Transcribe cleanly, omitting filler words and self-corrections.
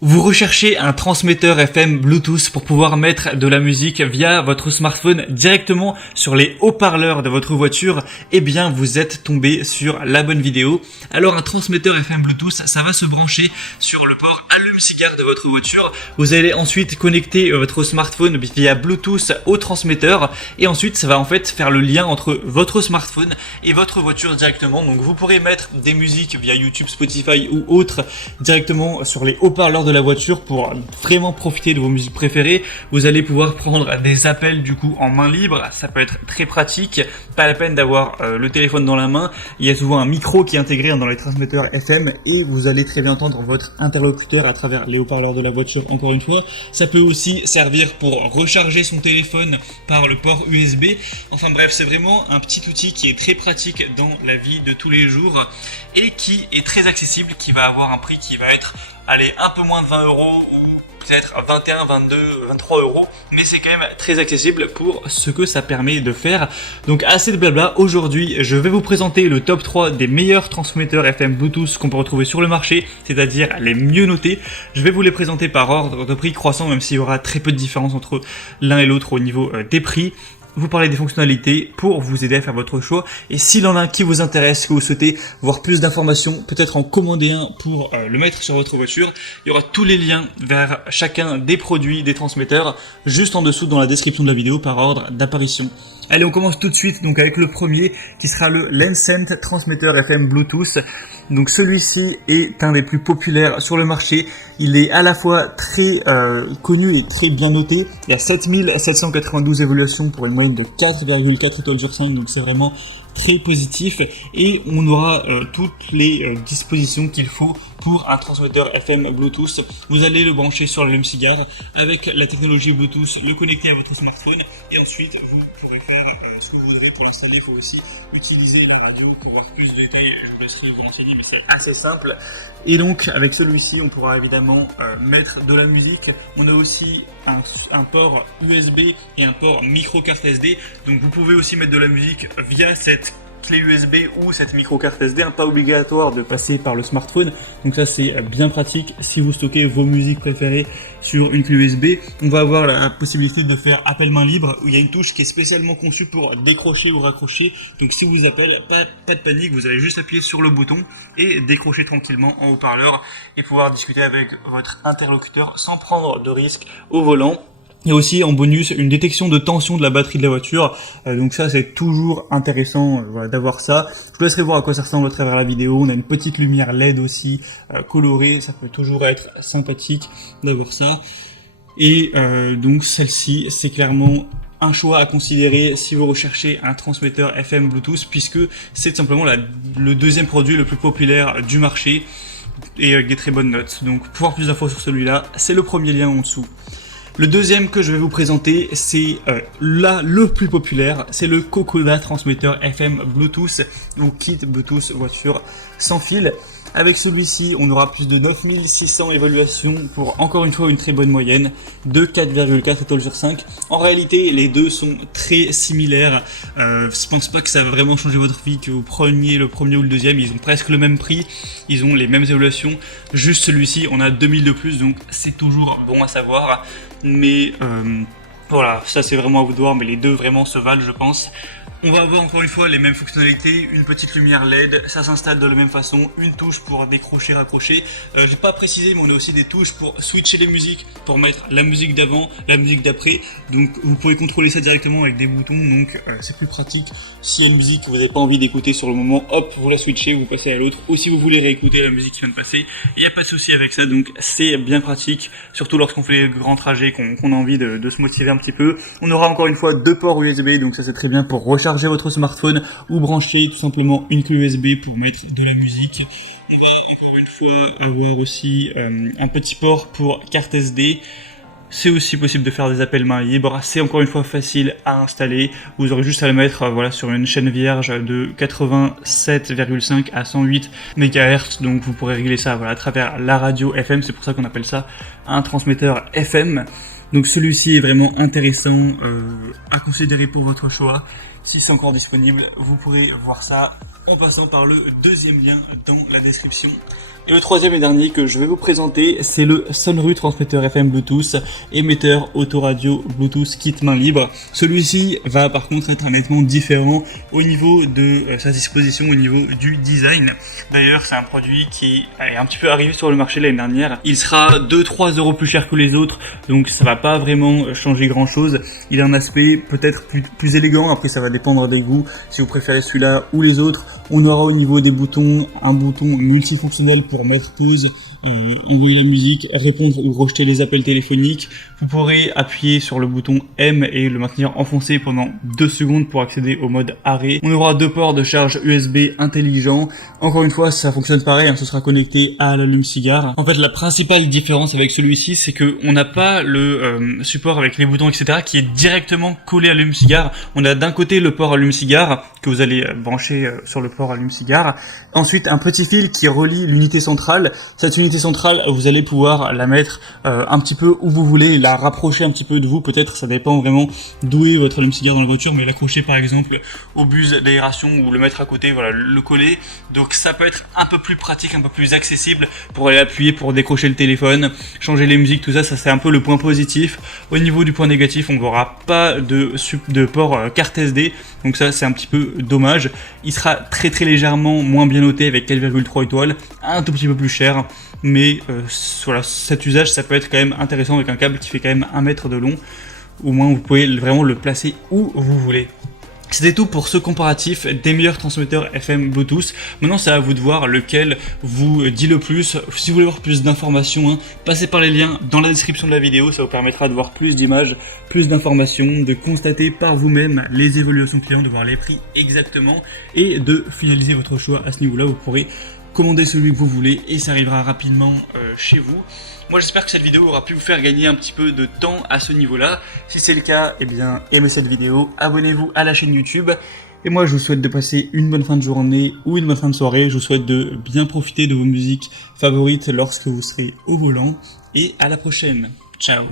Vous recherchez un transmetteur FM Bluetooth pour pouvoir mettre de la musique via votre smartphone directement sur les haut-parleurs de votre voiture? Eh bien, vous êtes tombé sur la bonne vidéo. Alors, un transmetteur FM Bluetooth, ça va se brancher sur le port allume-cigare de votre voiture. Vous allez ensuite connecter votre smartphone via Bluetooth au transmetteur et ensuite, ça va en fait faire le lien entre votre smartphone et votre voiture directement. Donc, vous pourrez mettre des musiques via YouTube, Spotify ou autres directement sur les haut-parleurs de la voiture pour vraiment profiter de vos musiques préférées. Vous allez pouvoir prendre des appels du coup en main libre, ça peut être très pratique, pas la peine d'avoir le téléphone dans la main, il y a souvent un micro qui est intégré dans les transmetteurs FM et vous allez très bien entendre votre interlocuteur à travers les haut-parleurs de la voiture encore une fois. Ça peut aussi servir pour recharger son téléphone par le port USB. Enfin bref, c'est vraiment un petit outil qui est très pratique dans la vie de tous les jours et qui est très accessible, qui va avoir un prix qui va être un peu moins de 20 euros ou peut-être 21, 22, 23 euros, mais c'est quand même très accessible pour ce que ça permet de faire. Donc assez de blabla, aujourd'hui je vais vous présenter le top 3 des meilleurs transmetteurs FM Bluetooth qu'on peut retrouver sur le marché, c'est-à-dire les mieux notés. Je vais vous les présenter par ordre de prix croissant, même s'il y aura très peu de différence entre l'un et l'autre au niveau des prix. Vous parlez des fonctionnalités pour vous aider à faire votre choix. Et s'il en a un qui vous intéresse, que vous souhaitez voir plus d'informations, peut-être en commander un pour le mettre sur votre voiture, il y aura tous les liens vers chacun des produits, des transmetteurs, juste en dessous dans la description de la vidéo par ordre d'apparition. Allez, on commence tout de suite donc avec le premier qui sera le Lencent transmetteur FM Bluetooth. Donc celui-ci est un des plus populaires sur le marché. Il est à la fois très connu et très bien noté. Il y a 7792 évaluations pour une moyenne de 4,4 étoiles sur 5, donc c'est vraiment très positif et on aura toutes les dispositions qu'il faut pour un transmetteur FM Bluetooth. Vous allez le brancher sur l'allume-cigare avec la technologie Bluetooth, le connecter à votre smartphone et ensuite vous pourrez faire ce que vous avez pour l'installer. Il faut aussi utiliser la radio pour voir plus de détails. Je vous laisserai vous renseigner, mais c'est assez simple. Et donc avec celui-ci on pourra évidemment mettre de la musique. On a aussi un port USB et un port micro carte SD, donc vous pouvez aussi mettre de la musique via cette clé USB ou cette micro carte SD, pas obligatoire de passer par le smartphone, donc ça c'est bien pratique si vous stockez vos musiques préférées sur une clé USB. On va avoir la possibilité de faire appel main libre où il y a une touche qui est spécialement conçue pour décrocher ou raccrocher, donc si vous appelez, pas de panique, vous allez juste appuyer sur le bouton et décrocher tranquillement en haut-parleur et pouvoir discuter avec votre interlocuteur sans prendre de risque au volant. Il y a aussi en bonus une détection de tension de la batterie de la voiture, donc ça c'est toujours intéressant d'avoir ça. Je vous laisserai voir à quoi ça ressemble à travers la vidéo. On a une petite lumière LED aussi colorée, ça peut toujours être sympathique d'avoir ça. Et donc celle-ci c'est clairement un choix à considérer si vous recherchez un transmetteur FM Bluetooth, puisque c'est tout simplement le deuxième produit le plus populaire du marché et avec des très bonnes notes. Donc pour avoir plus d'infos sur celui-là, c'est le premier lien en dessous. Le deuxième que je vais vous présenter, c'est le plus populaire, c'est le Kokoda transmetteur FM Bluetooth ou kit Bluetooth voiture sans fil. Avec celui-ci, on aura plus de 9600 évaluations pour encore une fois une très bonne moyenne de 4,4 étoiles sur 5. En réalité, les deux sont très similaires. Je pense pas que ça va vraiment changer votre vie que vous preniez le premier ou le deuxième. Ils ont presque le même prix, ils ont les mêmes évaluations. Juste celui-ci, on a 2000 de plus, donc c'est toujours bon à savoir. Mais voilà, ça c'est vraiment à vous de voir, mais les deux vraiment se valent, je pense. On va avoir encore une fois les mêmes fonctionnalités, une petite lumière LED, ça s'installe de la même façon, une touche pour décrocher, raccrocher. J'ai pas précisé, mais on a aussi des touches pour switcher les musiques, pour mettre la musique d'avant, la musique d'après. Donc vous pouvez contrôler ça directement avec des boutons, donc c'est plus pratique. S'il y a une musique que vous n'avez pas envie d'écouter sur le moment, hop, vous la switchez, vous passez à l'autre. Ou si vous voulez réécouter la musique qui vient de passer, il n'y a pas de souci avec ça, donc c'est bien pratique, surtout lorsqu'on fait les grands trajets, qu'on a envie de se motiver un petit peu. On aura encore une fois deux ports USB, donc ça c'est très bien pour recharger votre smartphone ou brancher tout simplement une clé USB pour mettre de la musique. On va encore une fois avoir aussi un petit port pour carte SD. C'est aussi possible de faire des appels main libre, c'est encore une fois facile à installer. Vous aurez juste à le mettre sur une chaîne vierge de 87,5 à 108 MHz, donc vous pourrez régler ça à travers la radio FM, c'est pour ça qu'on appelle ça un transmetteur FM. Donc celui-ci est vraiment intéressant à considérer pour votre choix. si c'est encore disponible, vous pourrez voir ça en passant par le deuxième lien dans la description. Et le troisième et dernier que je vais vous présenter, c'est le Sonru transmetteur FM Bluetooth, émetteur autoradio Bluetooth kit main libre. Celui-ci va par contre être nettement différent au niveau de sa disposition, au niveau du design. D'ailleurs, c'est un produit qui est un petit peu arrivé sur le marché l'année dernière. Il sera 2-3 € plus cher que les autres, donc ça va pas vraiment changer grand chose. Il a un aspect peut-être plus élégant, après ça va dépendre des goûts, si vous préférez celui-là ou les autres. On aura au niveau des boutons un bouton multifonctionnel pour mettre pause, envoyer la musique, répondre ou rejeter les appels téléphoniques. Vous pourrez appuyer sur le bouton M et le maintenir enfoncé pendant 2 secondes pour accéder au mode arrêt. On aura 2 ports de charge USB intelligents. Encore une fois, ça fonctionne pareil, ce sera connecté à l'allume-cigare. En fait, la principale différence avec celui-ci, c'est que on n'a pas le support avec les boutons, etc., qui est directement collé à l'allume-cigare. On a d'un côté le port allume-cigare que vous allez brancher sur le port allume-cigare. Ensuite, un petit fil qui relie l'unité centrale. Cette unité centrale, vous allez pouvoir la mettre un petit peu où vous voulez, la rapprocher un petit peu de vous, peut-être, ça dépend vraiment d'où est votre allume-cigare dans la voiture, mais l'accrocher par exemple au buse d'aération ou le mettre à côté, voilà, le coller. Donc ça peut être un peu plus pratique, un peu plus accessible pour aller appuyer, pour décrocher le téléphone, changer les musiques, tout ça, ça c'est un peu le point positif. Au niveau du point négatif, on n'aura pas de port carte SD, donc ça c'est un petit peu dommage. Il sera très légèrement moins bien noté avec 4,3 étoiles, un tout petit peu plus cher, mais voilà, cet usage ça peut être quand même intéressant avec un câble qui fait quand même 1 mètre de long. Au moins vous pouvez vraiment le placer où vous voulez. C'était tout pour ce comparatif des meilleurs transmetteurs FM Bluetooth. Maintenant, c'est à vous de voir lequel vous dit le plus. Si vous voulez voir plus d'informations, passez par les liens dans la description de la vidéo. Ça vous permettra de voir plus d'images, plus d'informations, de constater par vous-même les évaluations clients, de voir les prix exactement et de finaliser votre choix à ce niveau-là. Vous pourrez commander celui que vous voulez et ça arrivera rapidement chez vous. Moi j'espère que cette vidéo aura pu vous faire gagner un petit peu de temps à ce niveau-là. Si c'est le cas, eh bien aimez cette vidéo, abonnez-vous à la chaîne YouTube. Et moi je vous souhaite de passer une bonne fin de journée ou une bonne fin de soirée. Je vous souhaite de bien profiter de vos musiques favorites lorsque vous serez au volant. Et à la prochaine. Ciao.